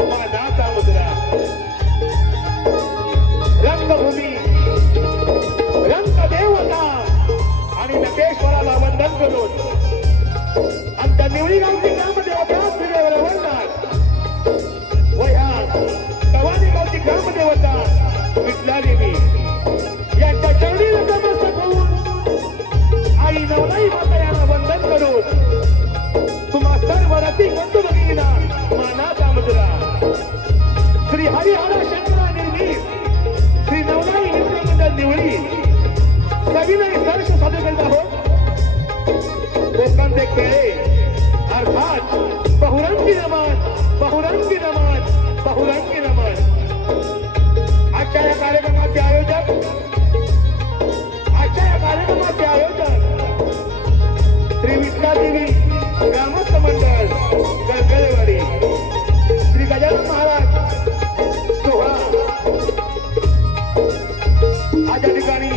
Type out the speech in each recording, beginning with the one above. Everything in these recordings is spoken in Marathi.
मानाचा मुद्रा रंगभूमी रंगदेवता आणि नटेश्वराला वंदन करून आमच्या निवडी गावची ग्रामदेवता सूर्यावर वंदन वया तवानी गावची ग्रामदेवता विठला देवी यांच्या चरणी नतमस्तक होऊन आई नवलाई माता यांना वंदन करून तुम्हा सर्व रती बंधू भगिनींना मानाचा मुद्रा श्री हरिहरा शंकरा निर्मित श्री नवलाई मित्रमंडळ निवडी सविनय सर्ष सादर करीत आहोत कोकणचे खेळे अर्थात बहुरंगी नमन बहुरंगी नमन बहुरंगी नमन आजच्या या कार्यक्रमाचे आयोजक श्री विठला देवी ग्रामस्थ मंडळ गरगळेवाडी श्री गजानन महाराज सोहळा आज या ठिकाणी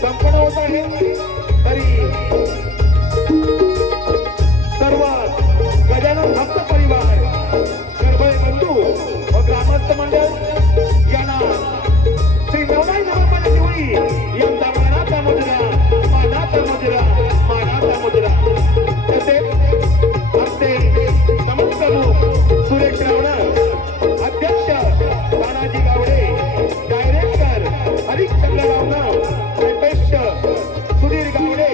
संपन्न होत आहे तरी सर्व गजानन भक्त परिवार गरगळे बंधू व ग्रामस्थ मंडळ यांना श्री नवलाई नवमन निवडी यांचा मानाचा मुद्रा मानाचा मुद्रा मानाचा मुद्रा तसेच आमचे नमस्कार सुरेश रावण अध्यक्ष तानाजी गावडे डायरेक्टर हरिश्चंद्र रावण अध्यक्ष सुधीर गावडे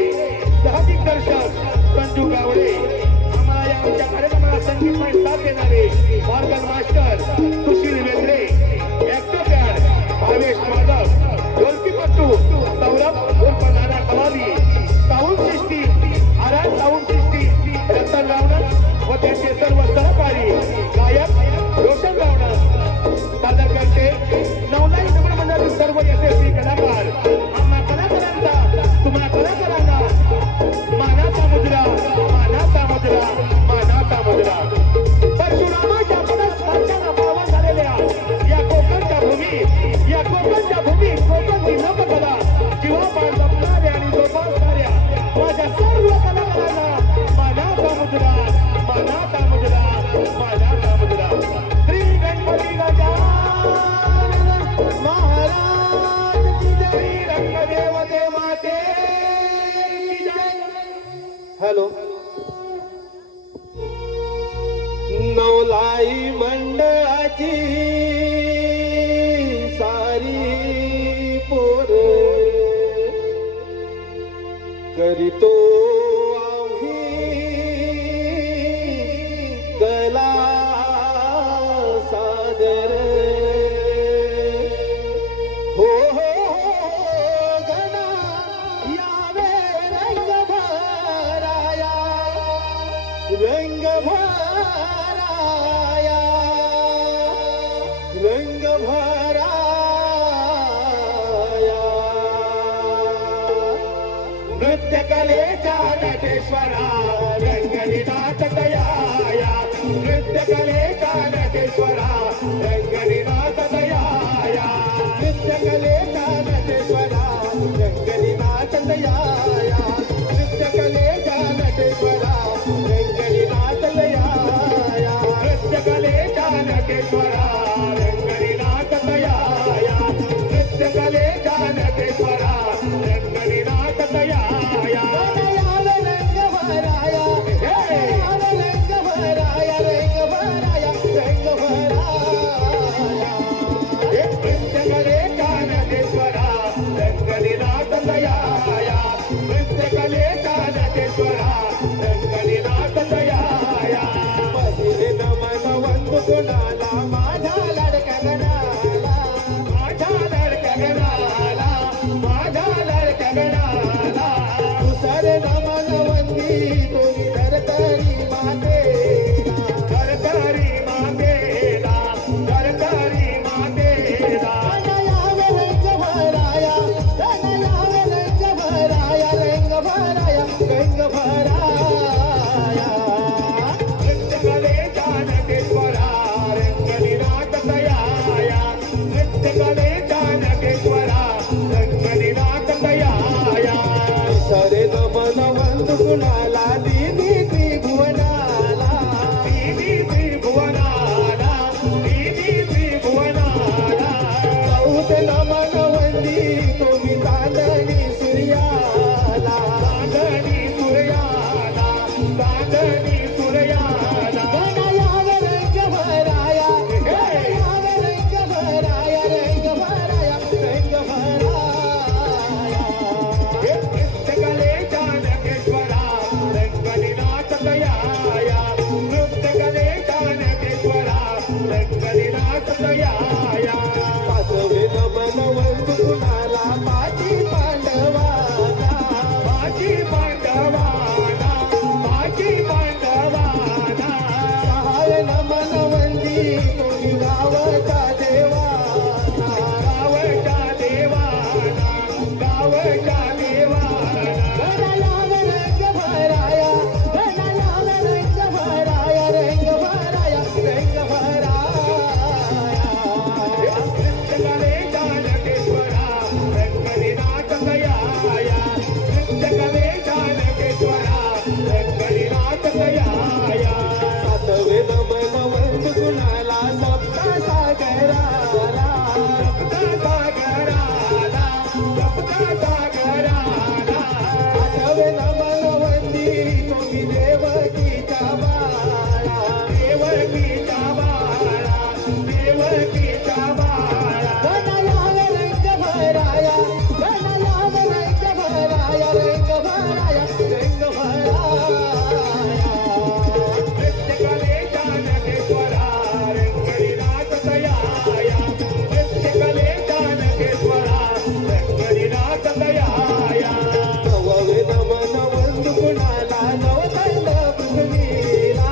सहदिग्दर्शक संजू गावडे आम्हाला या आमच्या कार्यक्रमाला संगीतमय साथ देणारे ऑर्गन मास्टर सुशील वेगळे ऍक्टर भावेश माधव ढोलकीपट्टू सौरभ उर्फ Nana Kalali sound system Aradh sound system Ratan Ravan व त्यांचे सर्व सहकारी गायक रोशन रावण सादर करते नवलाई नमन मंडळातील सर्व यशस्वी कलाकार आम्हा कलाकारांचा तुम्हा कलाकारांना मानाचा मुद्रा मानाचा मुद्रा मानाचा मुद्रा परशुरामाच्या पदस्पर्शाने पावन झालेल्या या कोकणच्या भूमी कोकणची लोककला जीवापाड जपणाऱ्या आणि जोपासणाऱ्या माझ्या सर्व कलाकारांना मानाचा मुद्रा मानाचा मुद्रा मानाचा मुद्रा श्री गणपती गजानन महाराज की जय रंगदेवते माते की जय हॅलो नवलाई मंडळाची सारी पोर करीतो आम्ही कला सादर हो हो गणा यावे रंग भराया रंग भराया रंग भराया नृत्य कलेच्या नटेश्वरा रंगनिनाथ दयाया नृत्य कलेच्या नटेश्वरा रंगनिनाथ दयाया नृत्य कलेच्या नटेश्वरा रंगनिनाथ दयाया नृत्य कलेच्या नटेश्वरा रंगनिनाथ दयाया नृत्य कलेच्या नटेश्वरा रंगनिनाथ दयाया नृत्य कलेच्या नटेश्वरा रंगनिनाथ दयाया रंग भराया रंग भराया रंग भराया रंग भराया नृत्य कलेच्या नटेश्वरा रंगनिनाथ दयाया नृत्य कलेच्या नटेश्वरा रंगनिनाथ दयाया पहिले नमन वंदू कुणाला माझ्या लाडक्या गणाला माझ्या लाडक्या गणाला माझ्या लाडक्या गणाला दुसर नमन वंदी तुम्ही धरतरी मातेला धरतरी मातेला धरतरी मातेला यावे रंग भराया रंग भराया रंग भराया रंग भराया नृत्य कलेच्या नटेश्वरा तुम्ही गावच्या देवाना गावच्या देवाना गावच्या देवाना गणाला रंग भराया गणाला रंग भराया रंग भराया रंग भराया नृत्यकले जानकेश्वरा रंगलीनाथ गयाया नृत्यकले जानकेश्वरा रंगलीनाथ गयाया सातवे नमन वंद गुणाला सप्ता सागराला सप्तसागराला सप्तसागराला आठवे नमन वंदी तुम्ही देवकीचा बाळा देवकीचा बाळा देवकीचा बाळा गणाला रंग भराया गणाला रंग भराया रंग भराया रंग भराया नृत्यकले जानकेश्वरा रंगलीनाथ गयाया नृत्यकले जानकेश्वरा रंगलीनाथ गयाया नववे नमन वंद गुणाला नवखंड पृथ्वीला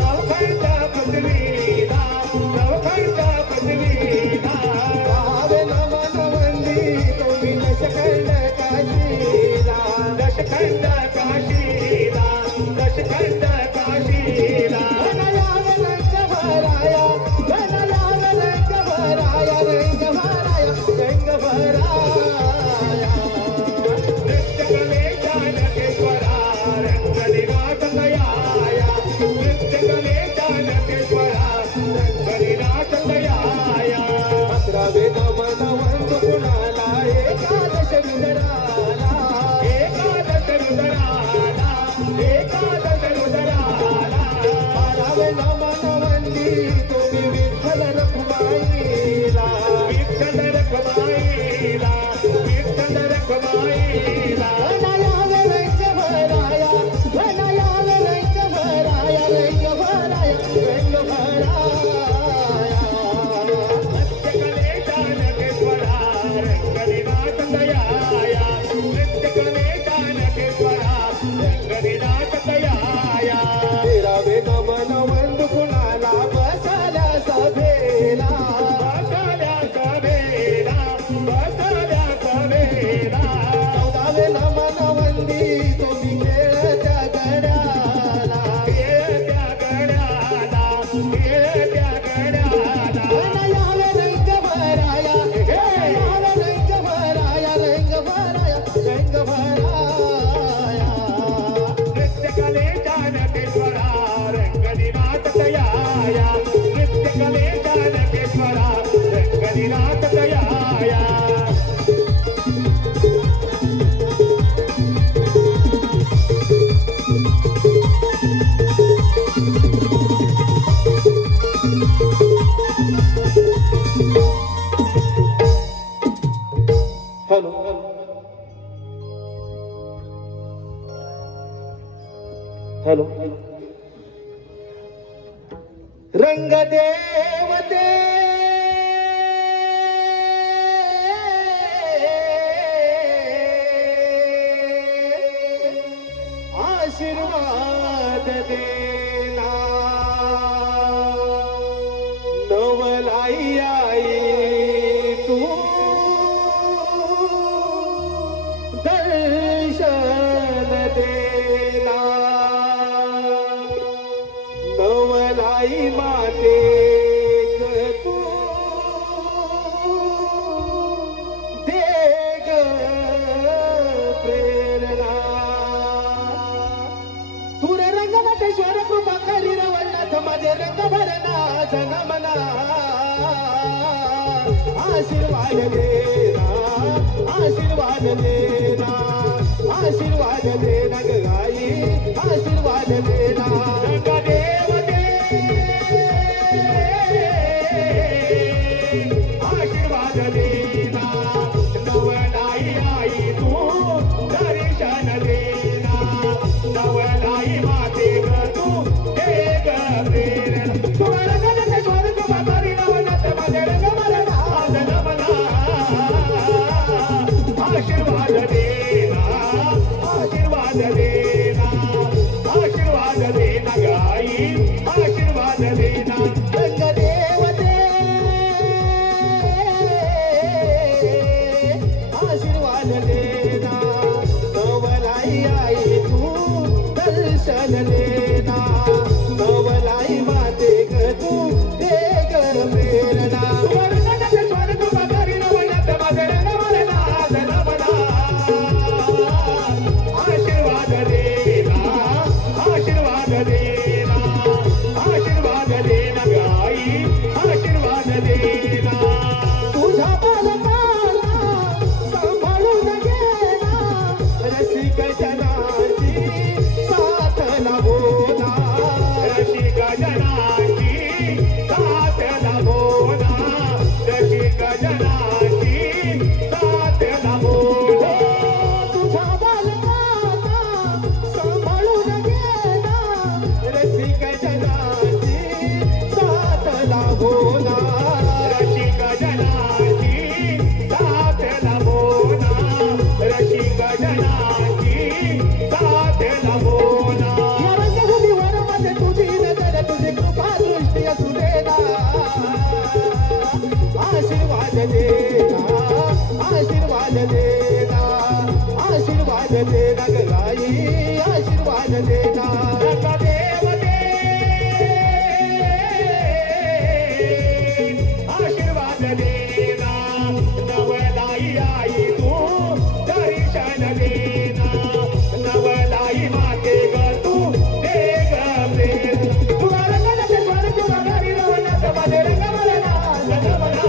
नवखंड पृथ्वीला नवखंड पृथ्वीला दहावे नमन वंदी तुम्ही दशखंड काशीला दशखंड काशीला दशखंड काशीला गणाला रंग भराया गणाला रंग भराया रंग भराया रंग भराया नृत्यकले जानकेश्वरा रंगलीनाथ गयाया नृत्यकले जानकेश्वरा रंगलीनाथ गयाया अकरावे नमन वंद गुणाला एकादश रुद्राला एकादश रुद्राला एकादश रुद्राला बारावे नमन वंदी तुम्ही विठ्ठल रखुमाईला विठ्ठल रखमाईला विठ्ठल रखमाईला गणाला रंग भराया गणाला रंग भराया रंग भराया रंग भराया नृत्यकले जानकेश्वरा रंगलीनाथ गयाया नृत्यकले जानकेश्वरा रंगलीनाथ गयाया तेरावे नमन वंद गुणाला बसाल्या सभेला बसल्या सभेला बसल्या सभेला चौदावे नमन वंदी तुम्ही खेळत्या गड्याला येत्या गड्याला येत्या गड्याला गणाला रंग भराया गणाला रंग भराया रंग भराया रंग भराया नृत्यकले जानकेश्वरा रंगलीनाथ गयाया नृत्यकले जानकेश्वरा रंगलीनाथ गयाया हॅलो हॅलो रंग देवते आशीर्वाद देना नवलाई आई तू दर्शन देना नवलाई माते ग तू दे ग प्रेरणा तुरे रंगनाथेश्वर कृपा करी रवळनाथ माझे रंग भरणा जनमना आशीर्वाद देना आशीर्वाद देना आशीर्वाद देना गाई आशीर्वाद देना रंगदेवते आशीर्वाद देना नवलाई आई तू दर्शन देना नवलाई माते ग तू हे ग प्रेरणा तुला रंगनाथेश्वर कृपा करी रवळनाथ माझे रंग भरणा जनमना आशीर्वाद देना आशीर्वाद देना आशीर्वाद देना गाई आशीर्वाद देना रंगदेव होना रसिक जनाची साथ लबोना रसिक जनाची साथ लबोना या रंगभूमीवर मध्ये तुझी नजर तुझी कृपा दृष्टी असू देना आशीर्वाद देना आशीर्वाद देना आशीर्वाद देना गलाई आशीर्वाद देना देव दे आशीर्वाद देना नवलाई आई तू दर्शन देना नवलाई माते ग तू दे ग प्रेम तुला रंगनाथ स्वर तुला घरी रवनाथ मध्ये रंगवलना जगवना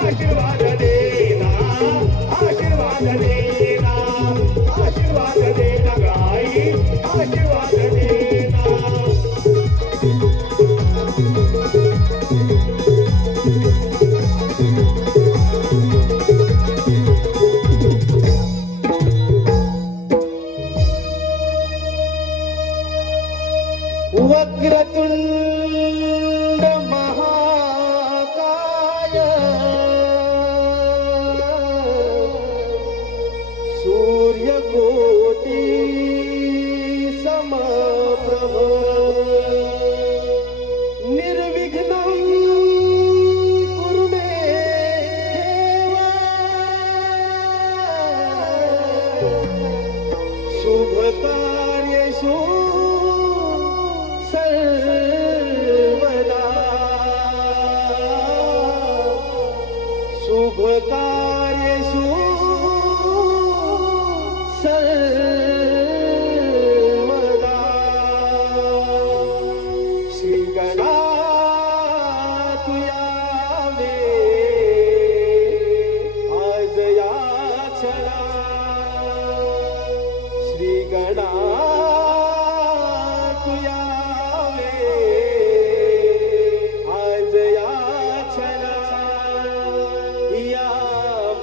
आशीर्वाद देना आशीर्वाद देना आशीर्वाद देना गाई आशीर्वाद देना वक्रतुंड महाकाय सूर्यकोटि समप्रभ निर्विघ्नं कुरु मे देवा शुभकार्येषु सर्वदा शुभकार्येषु सर्वदा श्रीगणातु यावे आज या क्षणा श्रीगणातु यावे आज या क्षणा या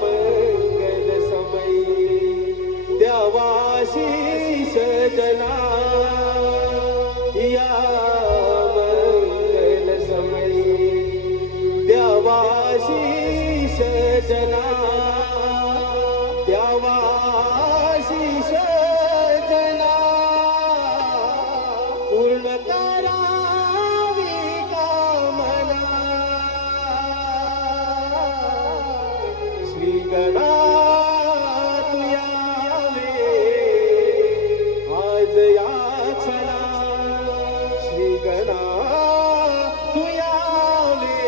मंगल समयी द्यावाशीष जना या मंगल समयी द्यावाशीष जना द्यावाशीष जना पूर्ण करावी कामना श्रीगणातु यावे आज या क्षणा श्रीगणातु यावे आज या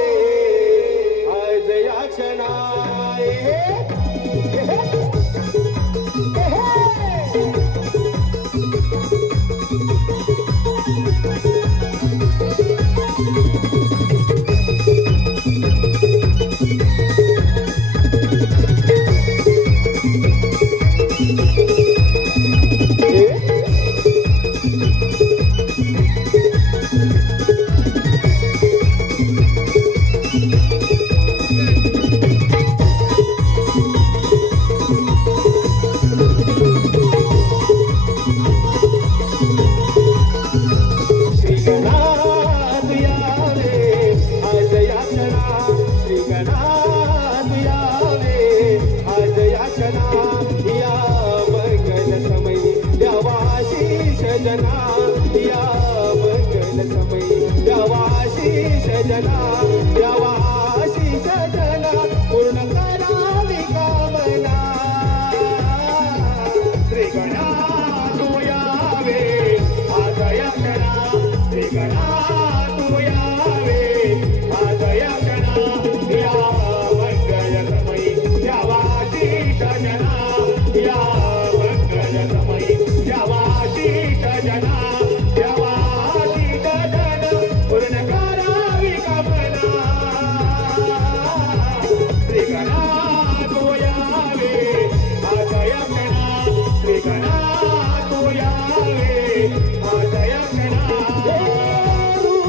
क्षणा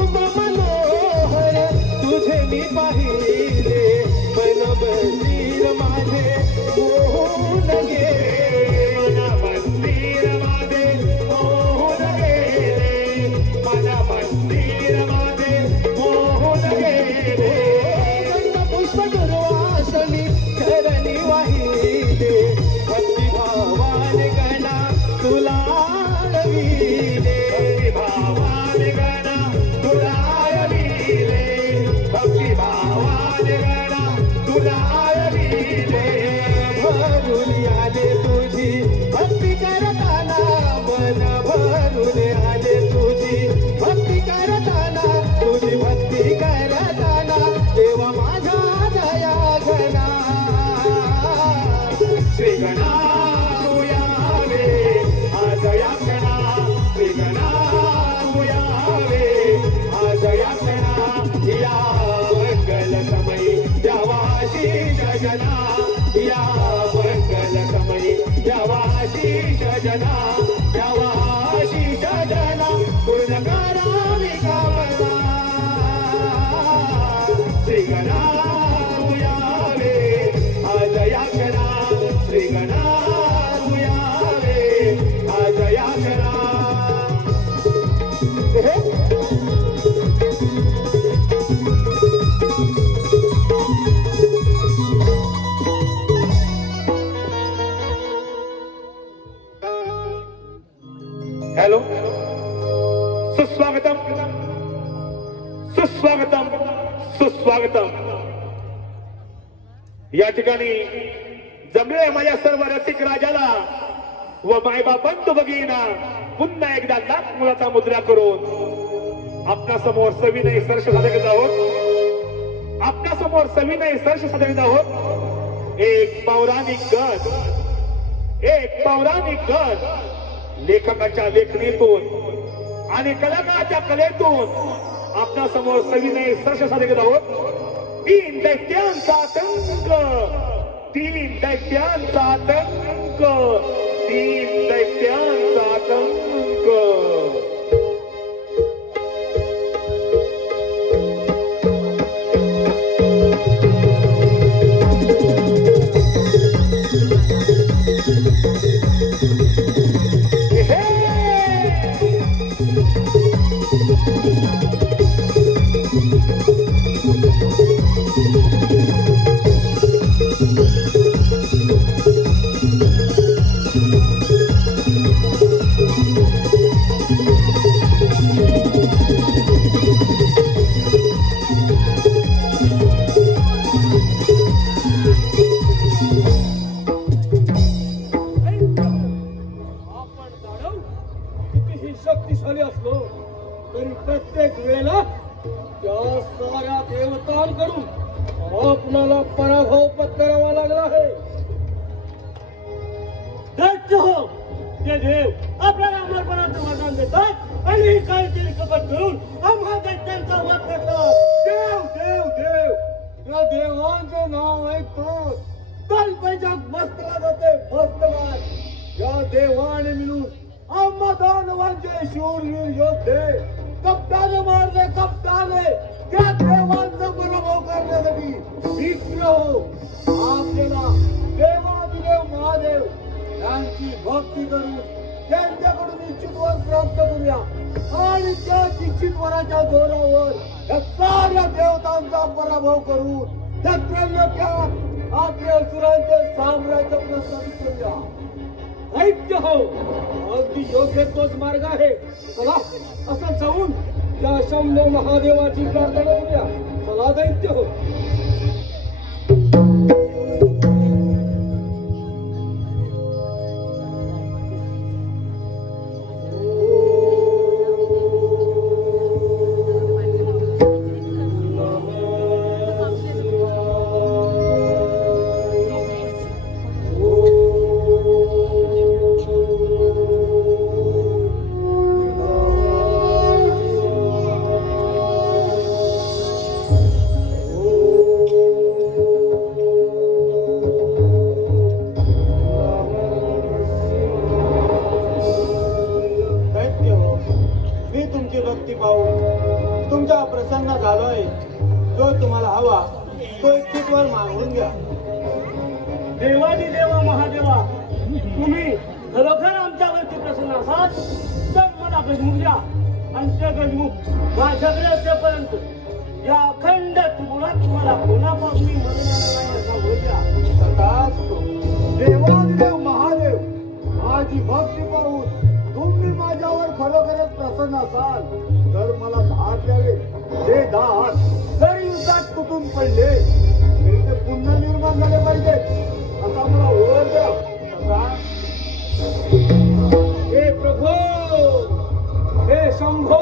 सुस्वागतम सुस्वागतम. या ठिकाणी जमले माझ्या सर्व रसिक राजाला व मायबापांत बघीना पुन्हा एकदा लाख मुलाचा मुद्रा करून आपल्या समोर सविनय सरस सादर आहोत. आपल्या समोर सविनय सरस सादर आहोत. एक पौराणिक गण लेखकाच्या लेखणीतून आणि कलाकाराच्या कलेतून आपल्या समोर सविनय सरस सादर आहोत. तीन दैत्यांचा आतंक, तीन दैत्यांचा आतंक, तीन दैत्यांचा आतंक. शक्तिशाली असलो तरी प्रत्येक वेळेला त्या साऱ्या देवतांकडून आपणाला पराभव पत्करावा लागला आहे. दैत्य हो, ते देव आपल्याला अमरपणाचं वरदान देतात आणि ही काहीतरी कपट करून आम्हा दैत्यांचा वध करतात. देव देव देव या देवांचं नाव ऐकतो तलपैजाक मस्तला जाते मस्तवाद. या देवाने मिळून आम्हा दानवांचे शूरवीर योद्धे कप्ताने मारले. कप्ताने त्या देवांचा पराभव करण्यासाठी मित्र हो आपल्याला देवादिदेव महादेव यांची भक्ती करून त्यांच्याकडून इच्छित वर प्राप्त करूया आणि त्या इच्छित वराच्या जोरावर या साऱ्या देवतांचा पराभव करून त्या त्रैलोक्यात आपल्या असुरांचे साम्राज्य प्रस्थापित करूया. दैत्य हो, अगदी योग्य तोच मार्ग आहे. चला असं जाऊन त्या शंभो महादेवाची प्रार्थना करूया. चला दैत्य हो. तुमच्या प्रसन्न झालोय. जो तुम्हाला हवा तो इच्छितवर मागून घ्या. देवादी देवा महादेवा, तुम्ही खरोखर आमच्यावरती प्रसन्न असाल तर मला गजमुख द्या आणि ते गजमुख माझ्याकडे असेपर्यंत या अखंड त्रिपुरात तुम्हाला कोणापासून मदत नाही असा बोलल्या. देवादिदेव महादेव, माझी भक्ती पाहून तुम्ही माझ्यावर खरोखरच प्रसन्न असाल तर मला 10 हात द्यावे. ते 10 हात जर युद्धात तुटून पडले तरी ते पुन्हा निर्माण झाले पाहिजे असा मला ओळख द्या. हे प्रभू, हे शंभो,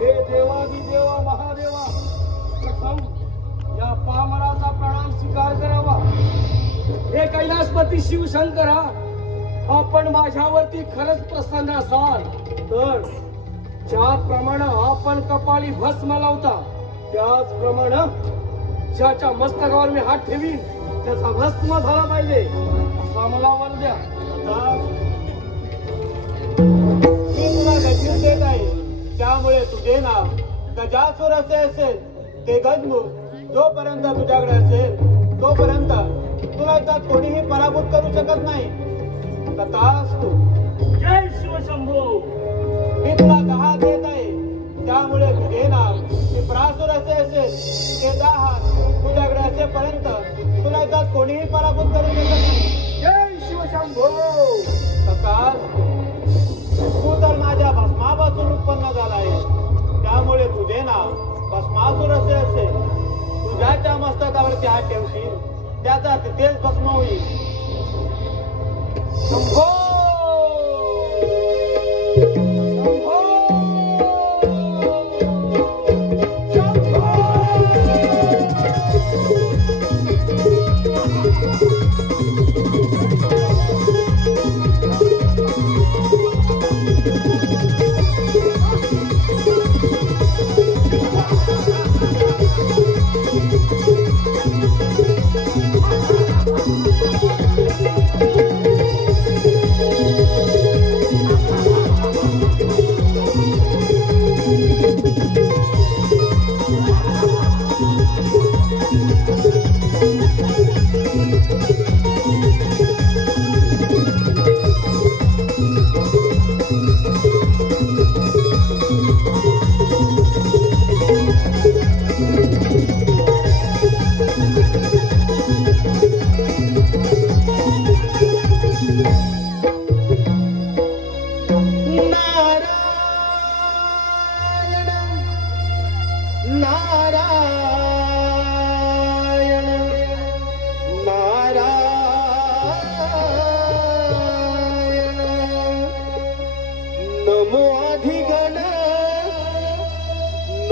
हे देवादिदेवा महादेवा, प्रथम या पामराचा प्रणाम स्वीकार करावा. हे कैलासपती शिवशंकरा, आपण माझ्यावरती खरंच प्रसन्न असाल तर ज्याप्रमाणे आपण कपाळी भस्म लावता त्याचप्रमाणे ज्याच्या मस्तकावर मी हात ठेवीन त्याचा भस्म झाला पाहिजे असा मला वर द्या. मी तुला गजमुख देत आहे, त्यामुळे तुझे नाव गजासुर असे असेल. ते गजमुख जोपर्यंत तुझ्याकडे असेल तोपर्यंत तुला त्यात कोणीही पराभूत करू शकत नाही. तथास्तु. जय शिवशंभो. मी तुला 10 देत आहे, त्यामुळे तुझे नाव विप्रासुर असे असेल. ते 10 हात तुझ्याकडे असेपर्यंत तुला त्यात कोणीही पराभूत करू शकत नाही. जय शिवशंभो. तथास्तु. तू तर माझ्या भस्मापासून उत्पन्न झाला आहे, त्यामुळे तुझे नाव आसुरसे असे तू ज्याच्या मस्तकावरती हात ठेवशील त्याचा तेच भस्म होईल. शंभो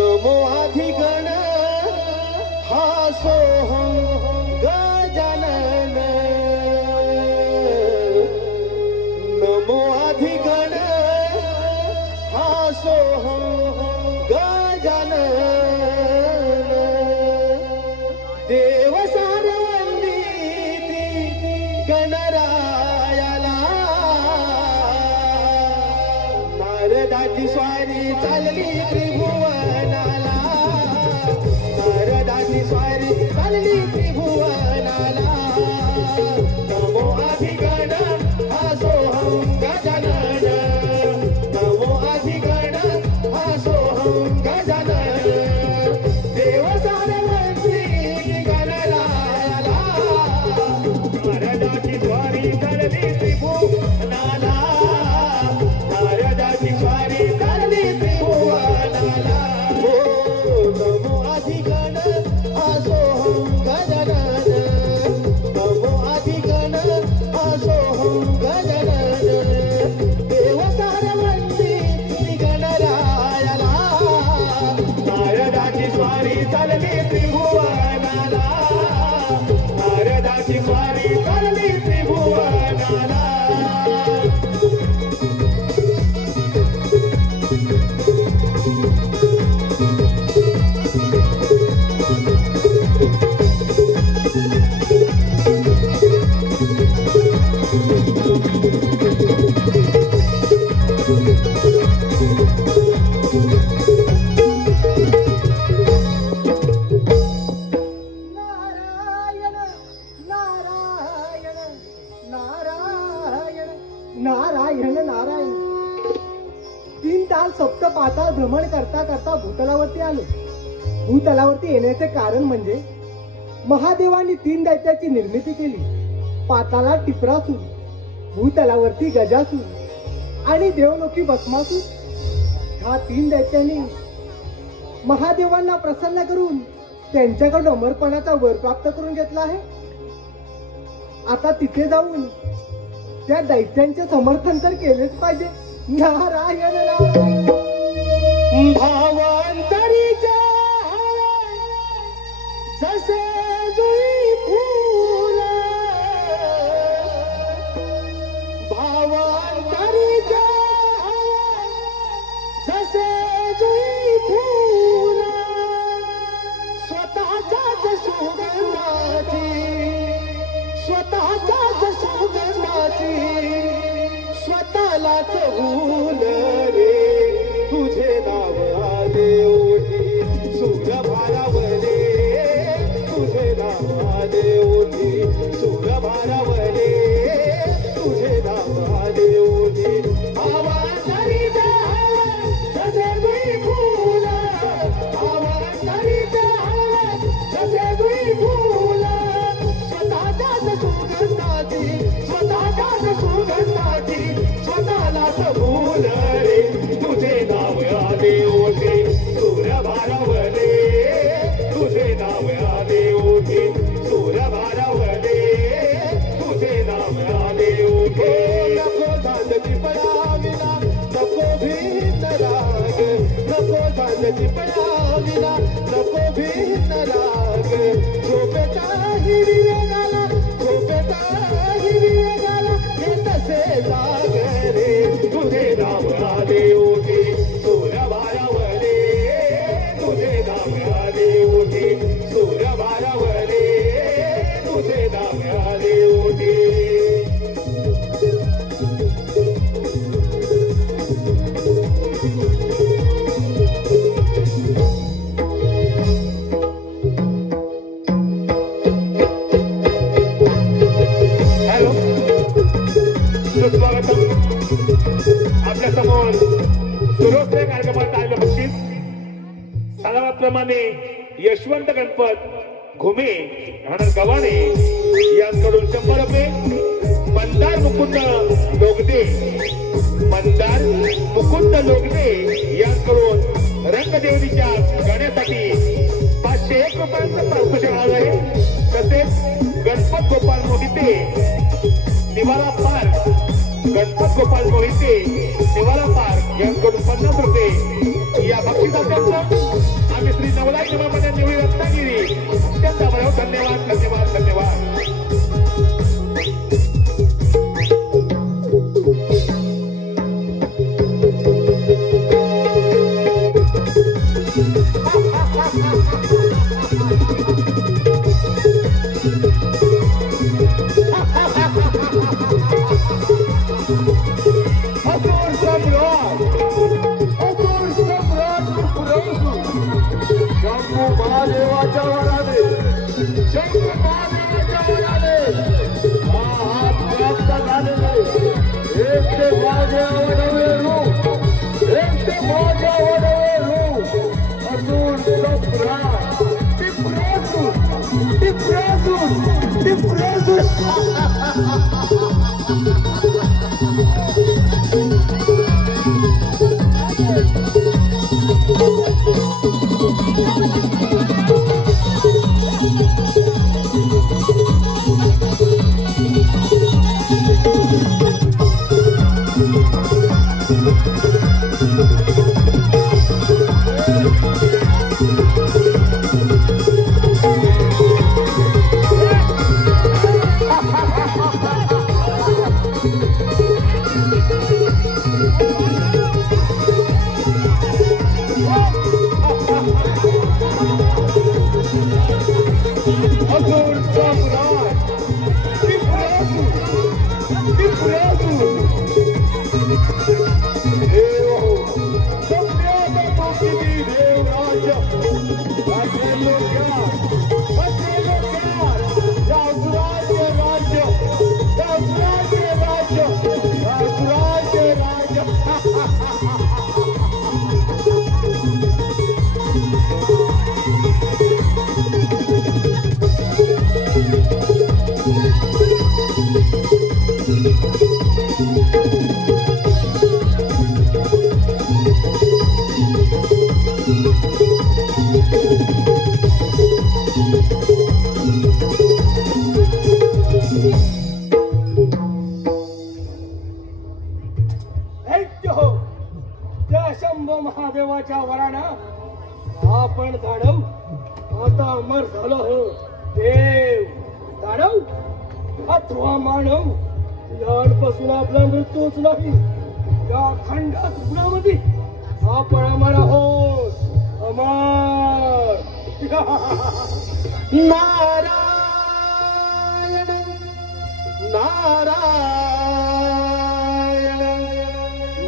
नमो अधिगण हा सोहम गजानन नमो अधिगण हा सोहम गजानन देव सारवंदिती गणरायाला नारदाची स्वारी चालली त्रिभुवनाला नारदाची स्वारी चालली त्रिभुवनाला नमो अधिगण हा सोहम गजानन नमो अधिगण हा सोहम गजानन देव सारवंती गणरायाला नारदाची स्वारी चालली त्रिभुवनाला नारदाची स्वारी चालली त्रिभुवनाला हो नमो अधिगण हा सोहम गजानन नमो अधिगण हा सोहम गजानन देव सारवंती गणरायाला नारदाची स्वारी चालली त्रिभुवनाला नारदाची स्वारी चालली त्रिभुवनाला नारायण नारायण 3 तास सप्त पाताळ भ्रमण करता करता भूतलावरती आलो. भूतलावरती येण्याचे कारण म्हणजे महादेवांनी 3 दैत्याची निर्मिती केली. पाताळात टिपरासूर, भूतलावरती गजासूर आणि देवलोकी भस्मासूर. ह्या 3 दैत्यांनी महादेवांना प्रसन्न करून त्यांच्याकडून अमरपणाचा वर प्राप्त करून घेतला आहे. आता तिथे जाऊन त्या दैत्यांचे समर्थन तर केलेच पाहिजे. नारायण नारायण भावांतरीच्या जसे जुई फूल भावांतरीच्या जसे जुई फूल स्वतःच्याच सुगंधाची स्वतःच्याच सुगंधाची स्वतःलाच भूल रे तुझे नाव आले ओठी सूर भारावले तुझे नाव आले ओठी सूर भारावले तुझे नाव आले ओठी आवाजारीचा जसे तुई फूल आवाजारीचा जसे तुई फूल स्वतःच्याच सुगंधाची स्वतःच्याच सुगंधाची स्वतःलाच भूल रे तुझे नाव आले ओठे सूर्य भारावले गाला नको भिन्न राग झोपेता हिरवे गाला झोपेता हिरवे गाला हे तसे जाग रे तुझे नाव आले ओठी सूर्य बारावले तुझे नाव आले ओठी सूर्य बारावले तुझे नाव आले ओठी आपल्या समोर सुरोत्तर कार्यक्रमात आलेलं बक्षीस सालाबादप्रमाणे यशवंत गणपत घुमे राहणार गव्हाणे यांकडून 100 रुपये मंदार मुकुंद लोगदे यांकडून रंगदेवनीच्या गाण्यासाठी 501 रुपयांचं पारितोषिक मिळालं आहे. तसेच गणपत गोपाल मोहिते निवारा पार्क यांकडून 50 रुपये या बक्षिसाचं आम्ही श्री नवलाई नवमने निवडी रत्नागिरी अत्यंत आभार. धन्यवाद धन्यवाद धन्यवाद. महादेवाच्या वरानं आपण दानव आता अमर झालो हो. देव दानव अथवा मानव यापासून आपला मृत्यूच नाही. या खंडात गुणामध्ये आपण अमर आहोत. अमर नारायण नारायण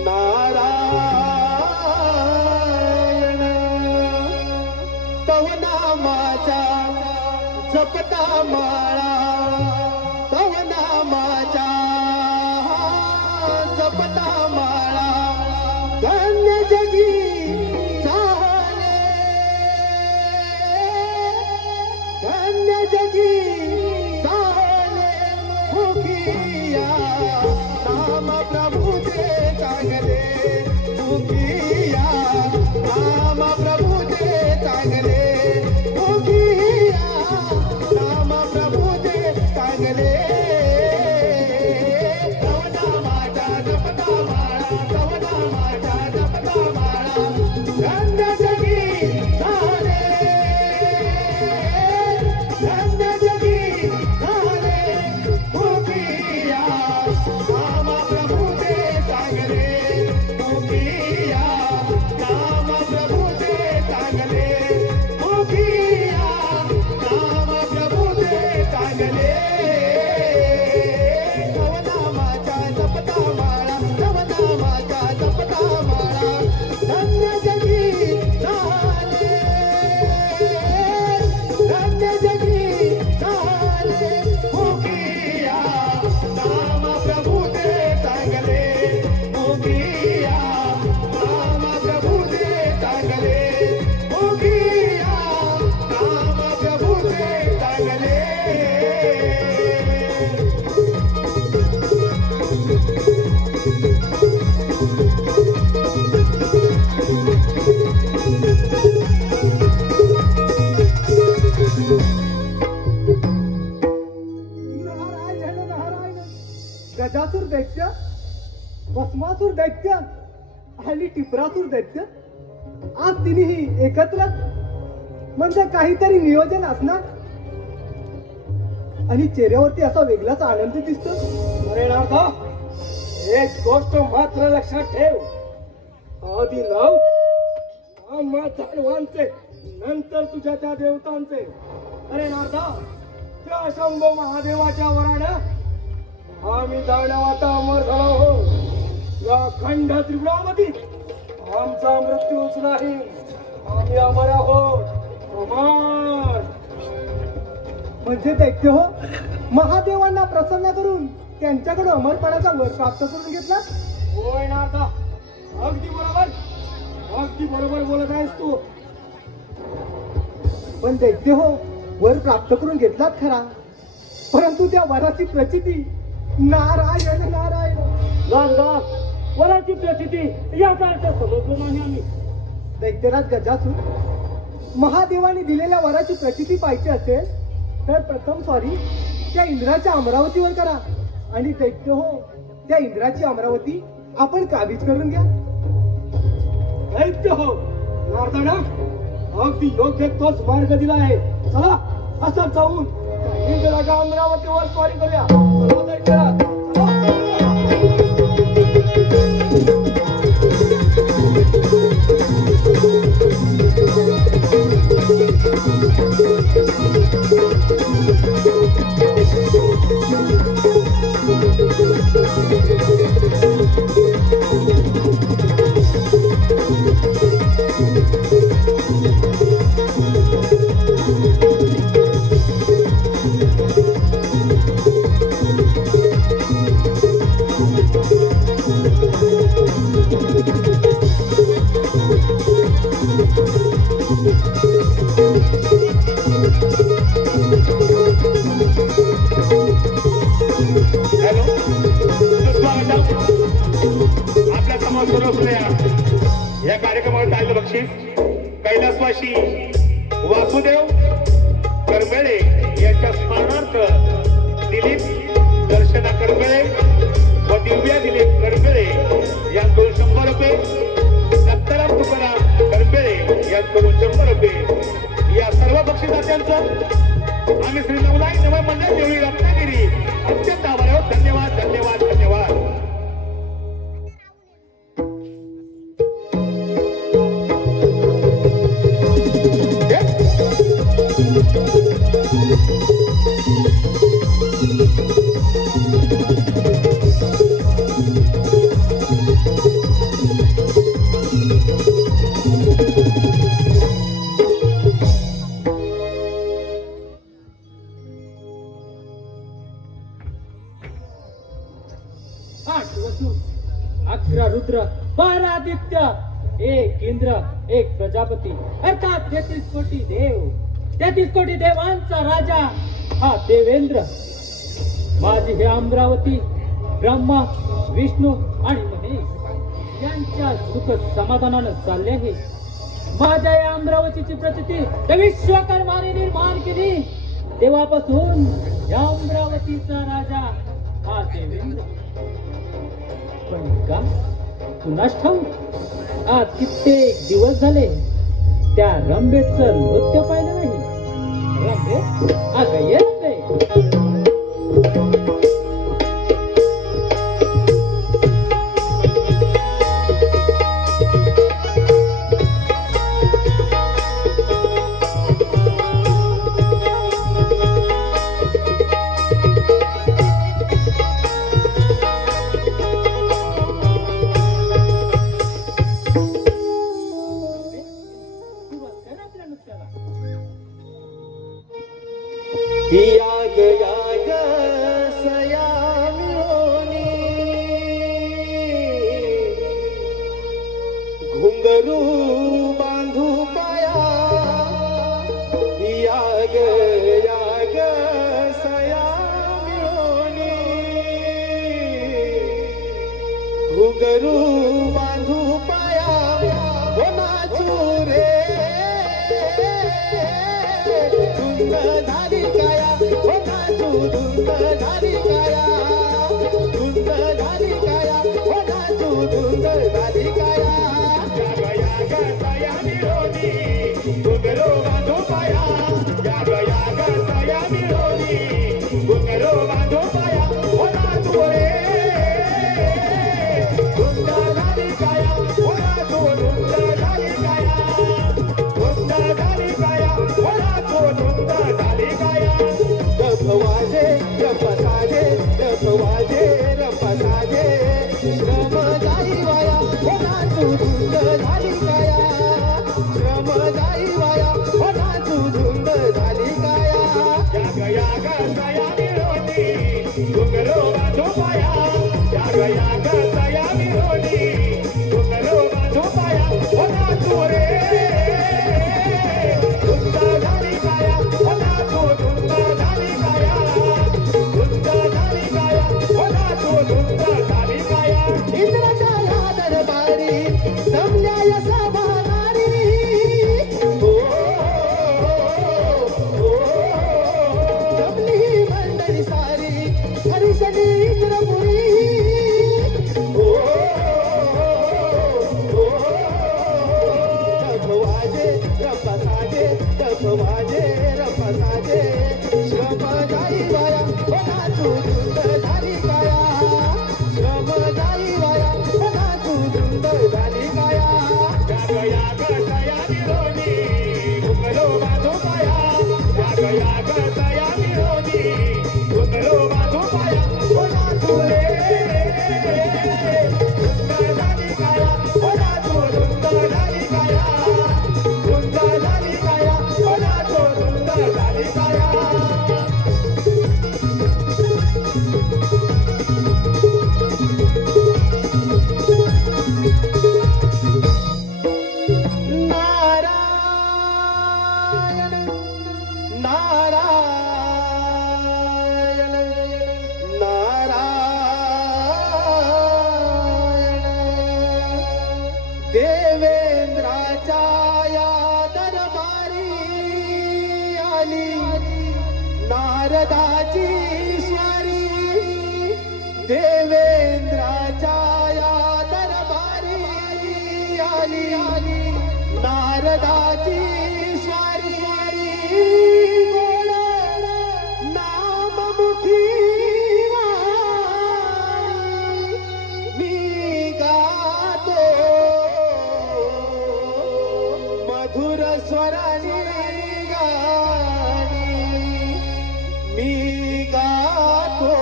नारायण तव नामाचा जपता माळा तव नामाचा जपता माळा धन्य जगी चाहले धन्य जगी चाहले मुखिया नाम प्रभुचे चांगले मुखिया नाम प्रभुचे चांगले मुखिया नाम प्रभुचे चांगले भस्मासूर दैत्य आणि टिपरासूर दैत्य आज तिन्ही एकत्र म्हणजे काहीतरी नियोजन असणार. आणि चेहऱ्यावरती असा वेगळाच आनंद दिसतो. अरे नाथा, एक गोष्ट मात्र लक्षात ठेव. आधी नाव दानवांचे, नंतर तुझ्या त्या देवतांचे. अरे नाथा, त्या शंभो महादेवाच्या वरानं आम्ही दानवाचा अमर झालो हो. या खंड त्रिपुरावती आमचा मृत्यूच नाही. आम्ही अमर आहोत, अमर. म्हणजे दैत्य हो, महादेवांना प्रसन्न करून त्यांच्याकडे अमरपणाचा वर प्राप्त करून घेतला. होय नाथा, अगदी बरोबर, अगदी बरोबर बोलत आहेस तू. पण दैत्य हो, वर प्राप्त करून घेतलात खरा, परंतु त्या वराची प्रचिती नारायण नारायण. गांधा, वराची प्रचिती याचा अर्थ समजलो नाही आम्ही. दैत्यराज गजासूर, महादेवाने दिलेल्या वराची प्रचिती पाहिजे असेल तर प्रथम स्वारी त्या इंद्राच्या अमरावतीवर करा. आणि दैत्य हो, त्या इंद्राची अमरावती आपण काबीज करून घ्या. दैत्य हो, नारदाना, अगदी योग्य तोच मार्ग दिला आहे. चला असं जाऊन इंद्राच्या अमरावतीवर स्वारी करूया. चला दैत्यराज, चला. आपल्या समोर सुरू असलेल्या या कार्यक्रमावर जायचं बक्षीस कैलासवासी वासुदेव करमेळे यांच्या स्मरणार्थ दिलीप दर्शना करमेळे व दिव्या दिलीप करमेळे यांकडून 100 रुपये, दत्ताराम तुकाराम करमेळे यांकडून 100 रुपये. या सर्व बक्षिसात्यांचं आम्ही श्री नवलाई नव मंडळ देवळी रत्नागिरी अत्यंत आभार आहोत. धन्यवाद धन्यवाद धन्यवाद. अकरा रुद्र, 12 आदित्य, 1 इंद्र, 1 प्रजापती, अर्थात 33 कोटी देव. 33 कोटी देवांचा राजा हा देवेंद्र. माझी हे अमरावती ब्रह्मा, विष्णू आणि महेश यांच्या सुख समाधानानं चालले आहे. माझ्या या अमरावतीची प्रचिती त्या विश्वकर्माने निर्माण केली. तेव्हापासून या अमरावतीचा राजा हा देवेंद्र. पण का कुणास ठाऊक आज कित्येक दिवस झाले त्या रंभेचं नृत्य पाहिलं नाही. रंभे अगं येत नाही. याग याग सयामिळोनी घुंगरू बांधू पाया. याग याग सयामिळोनी घुंगरू बांधू पाया. हो नाचू रे धुंद झाली काया. हो नाचू धुंद झाली काया. धुंद झाली काया. हो नाचू धुंद झाली काया या ग तया मिळोनी घुंगरू बांधू पाया या ग तया मिळोनी घुंगरू बांधू पाया ओला तू रे धुंद झाली काया ओला तू धुंद झाली काया धुंद झाली काया ओला तू धुंद झाली काया डफ वाजे डफ साजे डफ वाजे रफ साजे श्रम जाई वाया होना तू धुंद झाली काया श्रम जाई वाया होना तू धुंद झाली काया या ग तया मिळोनी घुंगरू बांधू पाया या ग तया मिळोनी घुंगरू बांधू पाया ओला तू रे धुंद झाली काया ओला तू धुंद झाली काया धुंद झाली काया ओला तू धुंद झाली काया इंद्राच्या या दरबारी जमल्या या सभानारी हो जमली ही मंडळी सारी हरिशनी इंद्रपुरी हो डफ वाजे रफ साजे डफ वाजे रफ साजे श्रम जाई वाया होना तू धुंद झाली काया श्रम जाई वाया होना तू धुंद झाली काया या ग तया मिळोनी घुंगरू बांधू पाया या ग तया मिळोनी घुंगरू बांधू पाया ओला तू रे धुंद झाली काया ओला तू धुंद झाली काया धुंद झाली काया ओला तू धुंद झाली काया नारायण नारायण नारायण देवेंद्राच्या या दरबारी आली नारदाची स्वारी देवेंद्राच्या या दरबारी आली नारदाची स्वारी गोड नाममुखी वाणी मी गातो मधुर स्वरानी गाणी मी गातो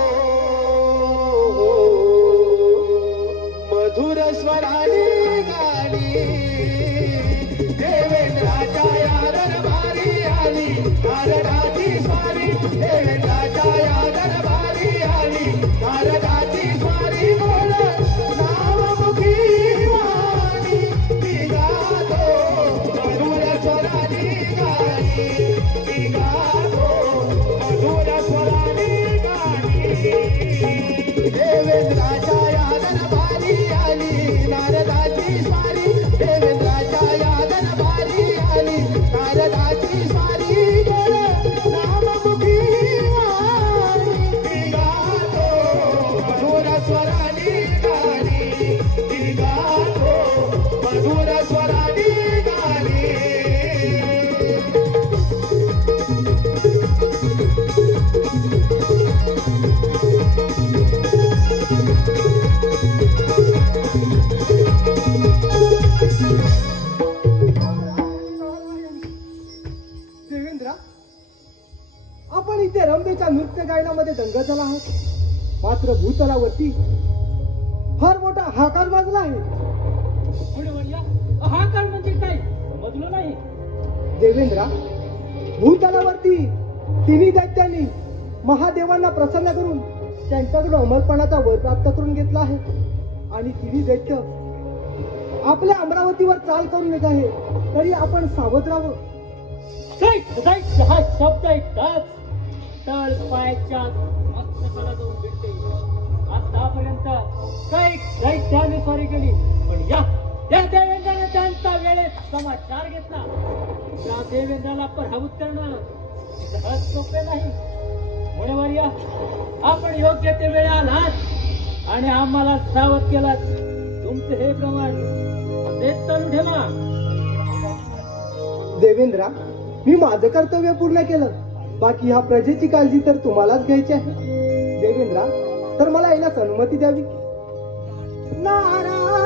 मधुर स्वरानी गाणी देवेंद्राच्या या दरबारी आली नारदाची स्वारी देवेंद्राच्या या दरबारी आली नारदाची स्वारी बोल नाममुखी वाणी मी गातो मधुर स्वरानी गाणी मी गातो मधुर स्वरानी गाणी देवेंद्राच्या या दरबारी आली नारदाची स्वारी देवेंद्राच्या या दरबारी आली नारदाची स्वारी बोल नाममुखी वाणी मी गातो मधुर स्वरानी गाणी मी गातो मधुर स्वरानी गाणी देवेंद्रा, आपण इथे रंभेच्या नृत्य गायनामध्ये दंग झाला आहोत, मात्र भूतलावरती फार मोठा हाकार वाजला आहे. हाकार म्हणजे काय समजलं नाही. देवेंद्रा, भूतलावरती तिन्ही दैत्यांनी महादेवांना प्रसन्न करून त्यांच्याकडून अमरपणाचा वर प्राप्त करून घेतला आहे आणि तिन्ही दैत्य आपल्या अमरावतीवर चाल करून येत आहे. तरी आपण सावध राहावं. दैत्य हा शब्द ऐकताच तळ पायाच्या मस्तकाला जाऊन भेटते. आतापर्यंत काही दैत्याने स्वारी केली, पण या देवेंद्राने त्यांचा वेळेत समाचार घेतला. त्या देवेंद्राला पराभूत करणं सहज सोपे नाही. मुळेवारिया, आपण योग्य ते वेळ आलात आणि आम्हाला सावध केलात. तुमचे हे प्रमाण तेच चालू ठेवा. देवेंद्रा, मी माझं कर्तव्य पूर्ण केलं. बाकी ह्या प्रजेची काळजी तर तुम्हालाच घ्यायची आहे. देवेंद्रा, तर मला याला अनुमती द्यावी. नारायण